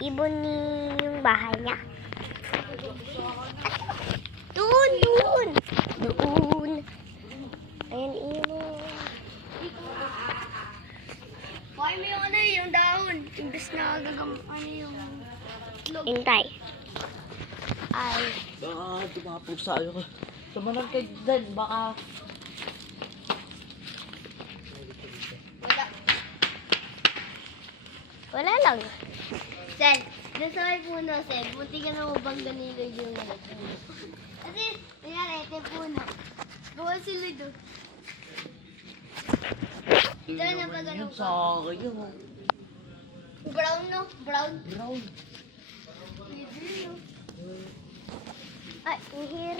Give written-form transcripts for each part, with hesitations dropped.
ibon ni yung bahay niya. Doon. Ayan, ibon. Why may yung dahon? Imbes na yung Hintay. Ay. Baka tumapog sa iyo. Tumanong ka dyan, baka... Wala lang. Sen, doon sa may puno, Sen. Buti ka na mabang ganilo yung Kasi, nangyari, ito yung puno. Gawa sila doon. Ito na pa ganun Yun ko. sa akin yun. Brown, no? Brown. Brown. Ay, I hear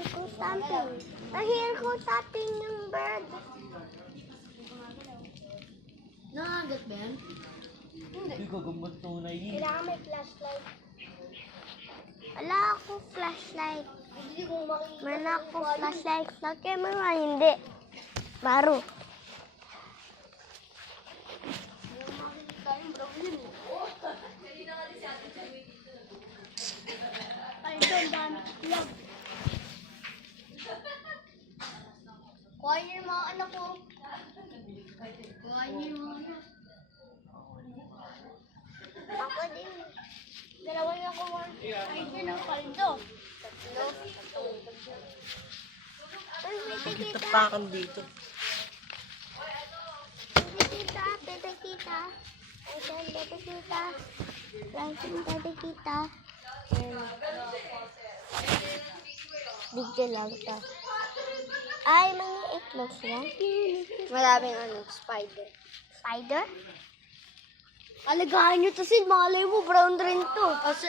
ko something yung bird. Nakagat ba yan? Hindi ko gumot tunay yun. Kailangan may flashlight. Wala ako flashlight. Hindi ko makikita. Wala ako flashlight. Sa camera, hindi. Baro. Hindi ko makikita yung brown yun. Ay, ito ang dami. Love. Kuha niyo yung mga anak ko. Kuha niyo yung mga anak. Ako din. Dalawa niya ko mga. Ay, yun ang kaldo. Tatlo. Ay, Kita kita. pakan dito. Kita. Ay, kita. Video lang to. Ay, mga itlog lang. Maraming spider. Spider? Alagaan nyo to, Sid. Malay mo, brown rin to. Kasi,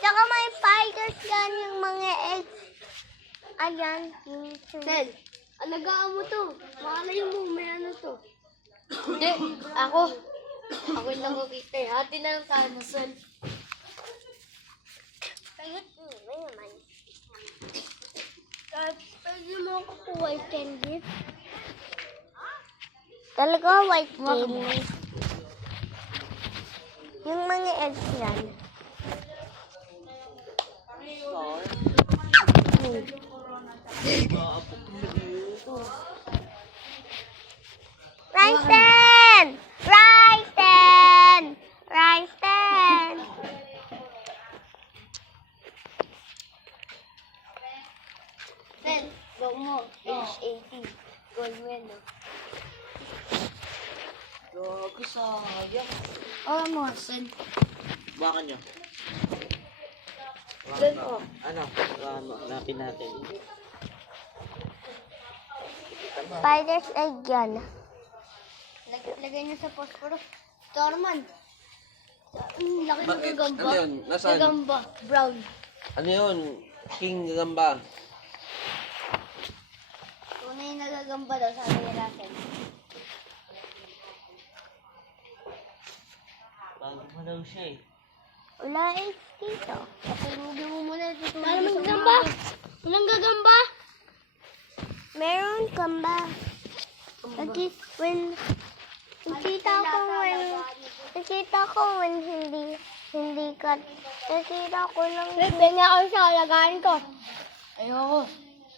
Tsaka may spiders yan yung mga eggs. Ayan. Sid, alagaan mo to. Malay mo, may ano to. Hindi, ako yung nakakita eh. Hati na lang tayo na, Sid. Kayot mo naman. Pwede mo ako po white candy. Talaga white candy. Yung mga eggs yan. Ryzen! Sid, go mo. Age 80. Gold medal. Gago sayang. Oo mo, Sid. Baka nyo. Doon po. Ano? Hanapin natin. Spider's egg yan. Lagay niyo sa phosphorus. Storman. Laki ng Bakit? gagamba. Ano yun? Nasaan? Gagamba. Brown. Ano yun? King Gamba. Una yung nagagamba daw, sabi ni Russell. Bago mo daw siya eh. Wala eggs dito. Patulugin mo muna. Paano maggamba? Walang gagamba. Meron kamba. Nakita ko when hindi ka. Nakita ko lang. Bebe nga ako sa alagaan ko. Ayoko.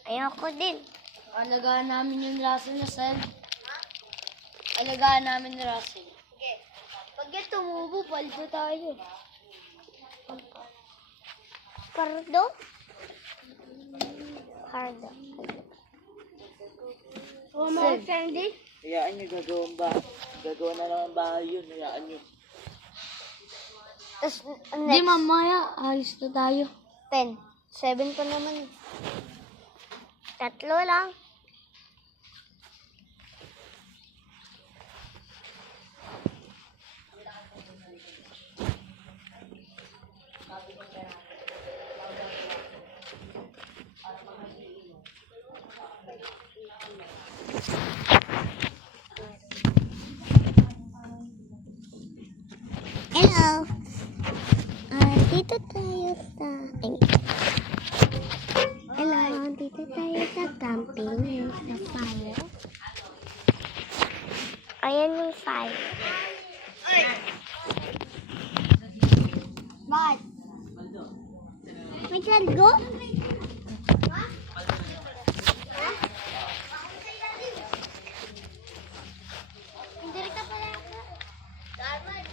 Ayoko din. Alagaan namin yung Russell na Sel. Alagaan namin ni Russell. Okay. Pag yan tumubo, paldo tayo. Cardo? Oh, mga candy? Hayaan nyo gagawa na lang ang bahay yun. Hayaan nyo. Tapos, Hindi, mamaya. Ayos na tayo. 10. 7 pa naman. 3 lang. Hello. Dito tayo sa... Hello, dito tayo sa camping. Sa fire. Ayan yung fire. Rachel, go. Hindi ka pala. Carmen.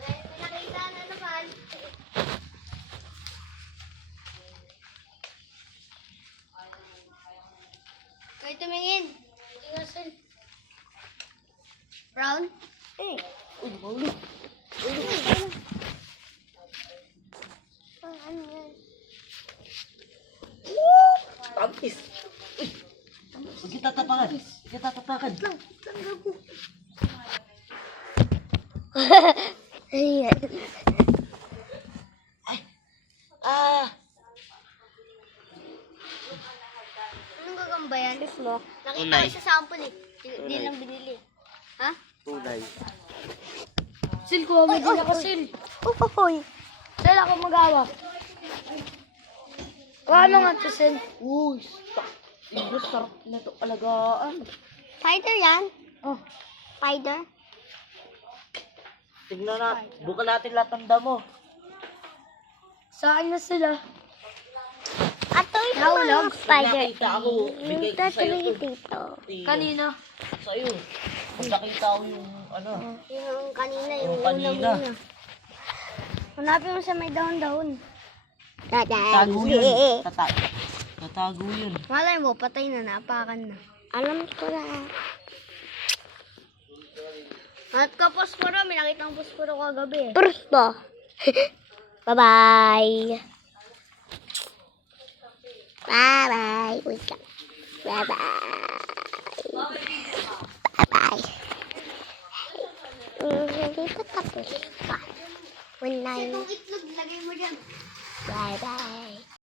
May nakita na naman. Kayo tumingin. Brown? Eh. Ano yan? Tampis. Uy. Huwag kita tapakan. Huwag kita tapakan. Ayan. Ah. Anong gagamba yan? Smoke. Nakita Tunay. ko sa sample eh. Hindi lang binili. Ha? Tunay. Sil, kuha mo din ako, Sil. Uy. Sil, ako magawa. Kuha mo nga to, Sil. Uy. Ibig sarap na ito alagaan. Spider yan? Oh. Spider? Tignan natin. Buka natin lahat ng damo. Saan na sila? Ato ito Nahulog? mga spider. Nakita ako. Bigay ko sa'yo to. Dito. Kanina. Sa'yo. Pag nakita ko yung ano. Yung kanina, Yung kanina. Hanapin mo sa may daon-daon. Tago yun. Tatago yun. Malay mo, patay na, napakan na. Alam ko na. At ka posporo, may nakita ang posporo kagabi. Purus po. Bye-bye. Bye-bye. Wait lang. Bye-bye. Bye-bye. Hindi pa tapos pa. One night. Itong itlog, lagay mo dyan. Bye-bye.